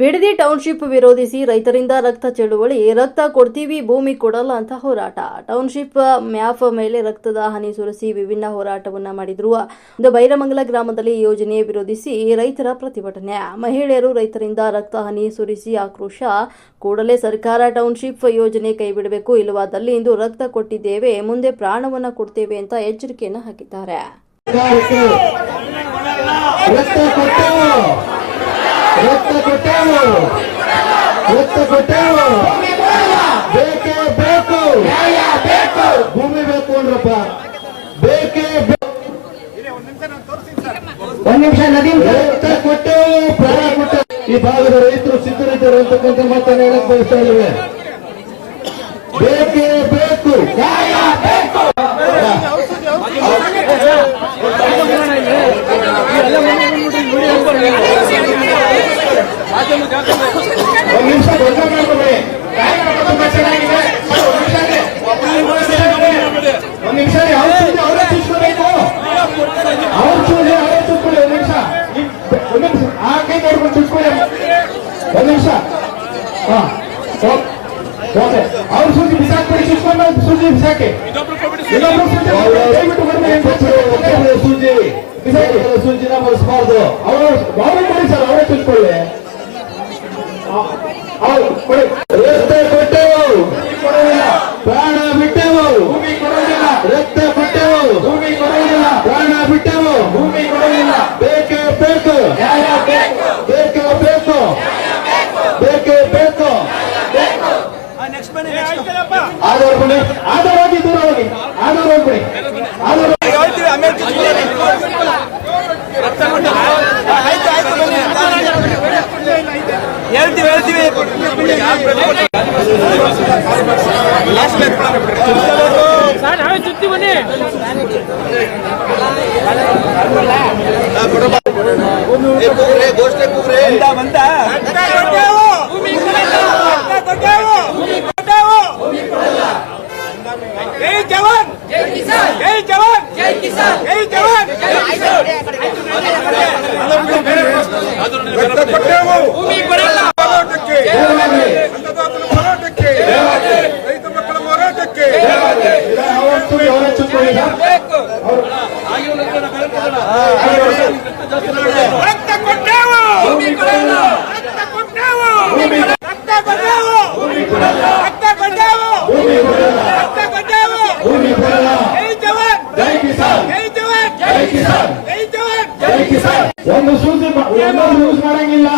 Bidadi township ವಿರೋಧಿಸಿ ರೈತರಿಂದ ರಕ್ತ ಚಳುವಳಿ. ರಕ್ತ ಕೊಡ್ತೀವಿ, ಭೂಮಿ ಕೊಡಲ್ಲ ಅಂತ ಹೋರಾಟ. ಟೌನ್ಶಿಪ್ ಮ್ಯಾಪ್ ಮೇಲೆ ರಕ್ತದ ಹನಿ ಸುರಿಸಿ ವಿಭಿನ್ನ ಹೋರಾಟವನ್ನ ಮಾಡಿದ್ರು. ಬೈರಮಂಗಲ ಗ್ರಾಮದಲ್ಲಿ ಯೋಜನೆ ವಿರೋಧಿಸಿ ರೈತರ ಪ್ರತಿಭಟನೆ. ಮಹಿಳೆಯರು ರೈತರಿಂದ ರಕ್ತ ಹನಿ ಸುರಿಸಿ ಆಕ್ರೋಶ. ಕೂಡಲೇ ಸರ್ಕಾರ ಟೌನ್ಶಿಪ್ ಯೋಜನೆ ಕೈಬಿಡಬೇಕು, ಇಲ್ಲವಾದಲ್ಲಿ ಇಂದು ರಕ್ತ ಕೊಟ್ಟಿದ್ದೇವೆ, ಮುಂದೆ ಪ್ರಾಣವನ್ನ ಕೊಡ್ತೇವೆ ಅಂತ ಎಚ್ಚರಿಕೆಯನ್ನು ಹಾಕಿದ್ದಾರೆ. ಬೇಕೇ ಬೇಕು, ಭೂಮಿ ಬೇಕು ಅಂದ್ರಪ್ಪ, ಬೇಕೇ ಒಂದ್ ನಿಮಿಷ ನದಿ ಕೊಟ್ಟೆವು, ಪ್ರಾಣ ಕೊಟ್ಟೆ. ಈ ಭಾಗದ ರೈತರು ಸಿದ್ಧರಿದ್ದರು ಅಂತಕ್ಕಂಥ ಮಾತನ್ನು ಹೇಳಕ್ ಬಯಸ್ತಾ ಇದ್ದೇವೆ. ಬೇಕೇ ಬೇಕು, ಒಂದ್ ನಿಮಿಷ ಒಂದ್ ನಿಮಿಷ ಅವರೇ ಚೂಸ್ಕೋಬೇಕು, ಅವ್ರು ಚೂಸಿ ಅವರೇ ಚೂಸ್ಕೊಳ್ಳಿ. ಒಂದ್ ನಿಮಿಷ ಆ ಕೈ ನೋಡ್ಕೊಂಡು ಚೂಸ್ಕೊಳ್ಳಿ. ಒಂದ್ ನಿಮಿಷ ಅವ್ರು ಸೂಜಿ ಬಿಸಾಕ್ಬಿಡಿ, ಚೂಸ್ಕೊಂಡು ಸೂಜಿ ಬಿಸಾಕಿ. ಸೂಜಿ ಬಿಸಾಕಿ, ಸೂಜಿನ ಬಳಸಬಾರ್ದು. ಅವರು ಕೊಡಿ ಸರ್, ಅವರೇ ಚೂಸ್ಕೊಳ್ಳಿ. ರಸ್ತೆ ಕೊಟ್ಟೆವು, ಪ್ರಾಣ ಬಿಟ್ಟೆವು, ಭೂಮಿ ಕೊಡುವುದಿಲ್ಲ. ರಸ್ತೆ ಕೊಟ್ಟೆವು, ಭೂಮಿ ಕೊಡುವುದಿಲ್ಲ. ಪ್ರಾಣ ಬಿಟ್ಟೆವು, ಭೂಮಿ ಕೊಡುವುದಿಲ್ಲ. ಬೇಕೇ ಬೇಕು, ಬೇಕೇ ಬೇಕು, ಬೇಕೇ ಬೇಕು. ಆದವಾಗಿ ದೂರ ಹೋಗಿ, ಆದವ್ರು ಹೋಗ್ಬಿಡಿ, ಆದವ್ರು ಹೇಳ್ತೀವಿ. ನಾವೇ ಚುತ್ತಿ ಬನ್ನಿ. ಜೈ ಜವಾನ್, ಜೈ ಕಿಸಾನ್, ಜೈ ಜವಾನ್, ಜೈ ಕಿಸಾನ್, ಜೈ ಜವಾನ್, ಜೈ ಕಿಸಾನ್. ಭೂಮಿ ಕೊಡಲ್ಲ, ಹೋರಾಟಕ್ಕೆ, ಅನ್ನದಾತರ ಹೋರಾಟಕ್ಕೆ, ರೈತ ಮಕ್ಕಳ ಹೋರಾಟಕ್ಕೆ ರಕ್ತ ಕೊಟ್ಟೆವು, ಭೂಮಿ ಕೊಡಲ್ಲ. ರಕ್ತ ಕೊಟ್ಟೆವು, ರಕ್ತ ಕೊಟ್ಟೆವು, ರಕ್ತ ಕೊಟ್ಟೆವು, ರಕ್ತ ಕೊಟ್ಟೆವು. ಜೈ ಜವಾನ್, ಜೈ ಕಿಸಾನ್, ಜೈ ಜವಾನ್, ಜೈ ಕಿಸಾನ್, ಜೈ ಜವಾನ್, ಜೈ ಕಿಸಾನ್. ಒಂದು ಸೂಜಿ ಯೂಸ್ ಮಾಡಂಗಿಲ್ಲ,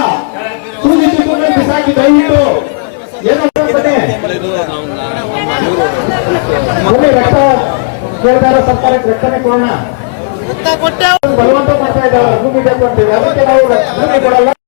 ಸೂಜಿ ಚುಚ್ಚುಕೊಂಡು ಬಿಸಾಕಿ ದಯವಿಟ್ಟು. ಏನೋ ರಕ್ತ ಕೇಳಿದಾರ ಸರ್ಕಾರಕ್ಕೆ ರಕ್ಷಣೆ ಕೊಡೋಣ. ಬಲವಂತ ಮಾಡ್ತಾ ಇದ್ದಾರೆ, ಭೂಮಿ ಬೇಕು ಅಂತೀವಿ, ಅದಕ್ಕೆ ನಾವು ಭೂಮಿ ಕೊಡಲ್ಲ.